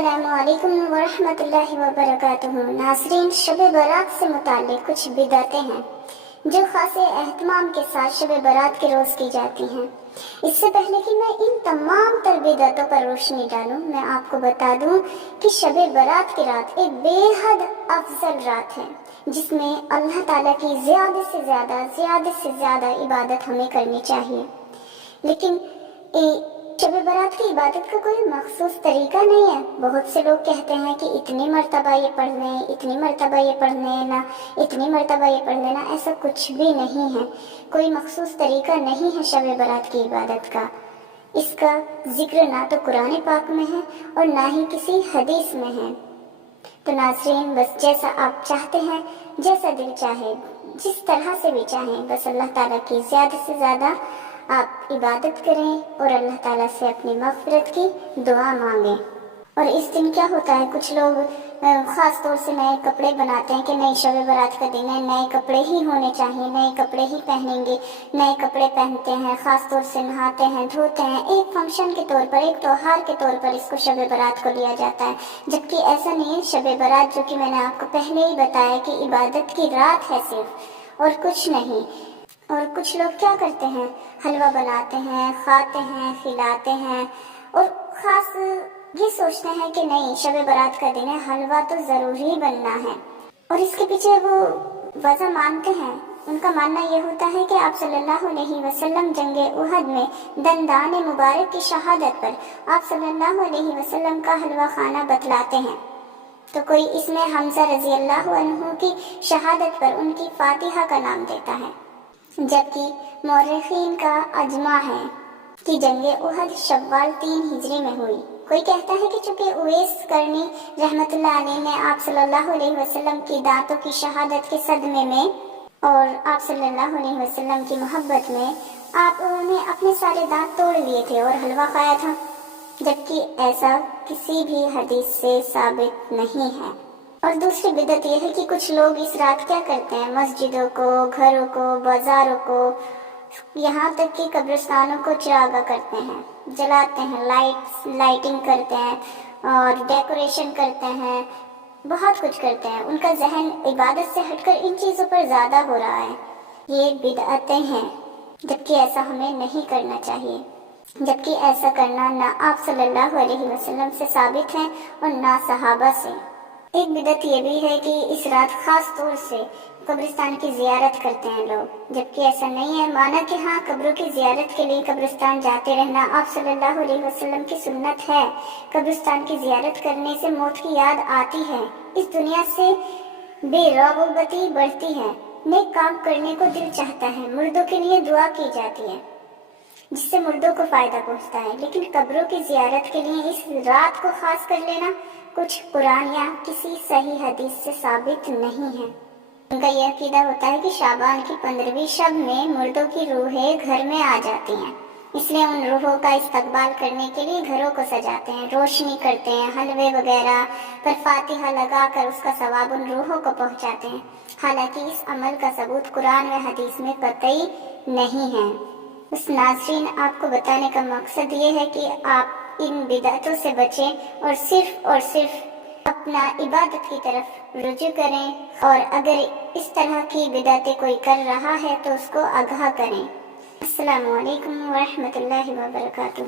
السلام علیکم ورحمۃ اللہ وبرکاتہ۔ ناظرین، شب برات سے متعلق کچھ بدعتیں ہیں جو خاص اہتمام کے ساتھ شب برات کے روز کی جاتی ہیں۔ اس سے پہلے کہ میں ان تمام تر بدعتوں پر روشنی ڈالوں، میں آپ کو بتا دوں کہ شب برات کی رات ایک بے حد افضل رات ہے جس میں اللہ تعالیٰ کی زیادہ سے زیادہ عبادت ہمیں کرنی چاہیے۔ لیکن شب برات کی عبادت کا کوئی مخصوص طریقہ نہیں ہے۔ بہت سے لوگ کہتے ہیں کہ اتنی مرتبہ یہ پڑھ لیں، اتنی مرتبہ یہ پڑھ لینا، اتنی مرتبہ یہ پڑھ لینا۔ ایسا کچھ بھی نہیں ہے، کوئی مخصوص طریقہ نہیں ہے شب برات کی عبادت کا۔ اس کا ذکر نہ تو قرآن پاک میں ہے اور نہ ہی کسی حدیث میں ہے۔ تو ناظرین، بس جیسا آپ چاہتے ہیں، جیسا دل چاہے، جس طرح سے بھی چاہیں، بس اللہ تعالیٰ کی زیادہ سے زیادہ آپ عبادت کریں اور اللہ تعالیٰ سے اپنی مغفرت کی دعا مانگیں۔ اور اس دن کیا ہوتا ہے، کچھ لوگ خاص طور سے نئے کپڑے بناتے ہیں کہ نئی شب برات کا دن ہے، نئے کپڑے ہی ہونے چاہیے، نئے کپڑے ہی پہنیں گے، نئے کپڑے پہنتے ہیں، خاص طور سے نہاتے ہیں، دھوتے ہیں، ایک فنکشن کے طور پر، ایک تہوار کے طور پر اس کو شب برات کو لیا جاتا ہے۔ جبکہ ایسا نہیں ہے۔ شب برات، جو کہ میں نے آپ کو پہلے ہی بتایا کہ عبادت کی رات ہے صرف، اور کچھ نہیں۔ اور کچھ لوگ کیا کرتے ہیں، حلوہ بناتے ہیں، کھاتے ہیں، کھلاتے ہیں، اور خاص یہ سوچتے ہیں کہ نہیں، شب برات کا دن ہے، حلوہ تو ضروری بننا ہے، اور اس کے پیچھے وہ وجہ مانتے ہیں۔ ان کا ماننا یہ ہوتا ہے کہ آپ صلی اللہ علیہ وسلم جنگ احد میں دندان مبارک کی شہادت پر آپ صلی اللہ علیہ وسلم کا حلوہ خانہ بتلاتے ہیں، تو کوئی اس میں حمزہ رضی اللہ عنہ کی شہادت پر ان کی فاتحہ کا نام دیتا ہے، جبکہ مورخین کا اجماع ہے کہ جنگ احد شوال 3 ہجری میں ہوئی۔ کوئی کہتا ہے کہ چونکہ اویس قرنی رحمت اللہ علیہ نے آپ صلی اللہ علیہ وسلم کی دانتوں کی شہادت کے صدمے میں اور آپ صلی اللہ علیہ وسلم کی محبت میں آپ نے اپنے سارے دانت توڑ لیے تھے اور حلوہ کھایا تھا، جبکہ ایسا کسی بھی حدیث سے ثابت نہیں ہے۔ اور دوسری بدعت یہ ہے کہ کچھ لوگ اس رات کیا کرتے ہیں، مسجدوں کو، گھروں کو، بازاروں کو، یہاں تک کہ قبرستانوں کو چراغاں کرتے ہیں، جلاتے ہیں، لائٹنگ کرتے ہیں اور ڈیکوریشن کرتے ہیں، بہت کچھ کرتے ہیں۔ ان کا ذہن عبادت سے ہٹ کر ان چیزوں پر زیادہ ہو رہا ہے۔ یہ بدعتیں ہیں، جبکہ ایسا ہمیں نہیں کرنا چاہیے، جبکہ ایسا کرنا نہ آپ صلی اللہ علیہ وسلم سے ثابت ہے اور نہ صحابہ سے۔ ایک بدعت یہ بھی ہے کہ اس رات خاص طور سے قبرستان کی زیارت کرتے ہیں لوگ، جبکہ ایسا نہیں ہے۔ مانا کہ ہاں، قبروں کی زیارت کے لیے قبرستان جاتے رہنا آپ صلی اللہ علیہ وسلم کی سنت ہے۔ قبرستان کی زیارت کرنے سے موت کی یاد آتی ہے، اس دنیا سے بے رغبتی بڑھتی ہے، نیک کام کرنے کو دل چاہتا ہے، مردوں کے لیے دعا کی جاتی ہے جس سے مردوں کو فائدہ پہنچتا ہے۔ لیکن قبروں کی زیارت کے لیے اس رات کو خاص کر لینا کچھ قرآن یا کسی صحیح حدیث سے ثابت نہیں ہے۔ ان کا یہ عقیدہ ہوتا ہے کہ شعبان کی 15ویں شب میں مردوں کی روحیں گھر میں آ جاتی ہیں، اس لیے ان روحوں کا استقبال کرنے کے لیے گھروں کو سجاتے ہیں، روشنی کرتے ہیں، حلوے وغیرہ پر فاتحہ لگا کر اس کا ثواب ان روحوں کو پہنچاتے ہیں۔ حالانکہ اس عمل کا ثبوت قرآن و حدیث میں قطعی نہیں ہے۔ اس ناظرین، آپ کو بتانے کا مقصد یہ ہے کہ آپ ان بدعتوں سے بچیں اور صرف اپنا عبادت کی طرف رجوع کریں، اور اگر اس طرح کی بدعتیں کوئی کر رہا ہے تو اس کو آگاہ کریں۔ السلام علیکم ورحمۃ اللہ وبرکاتہ۔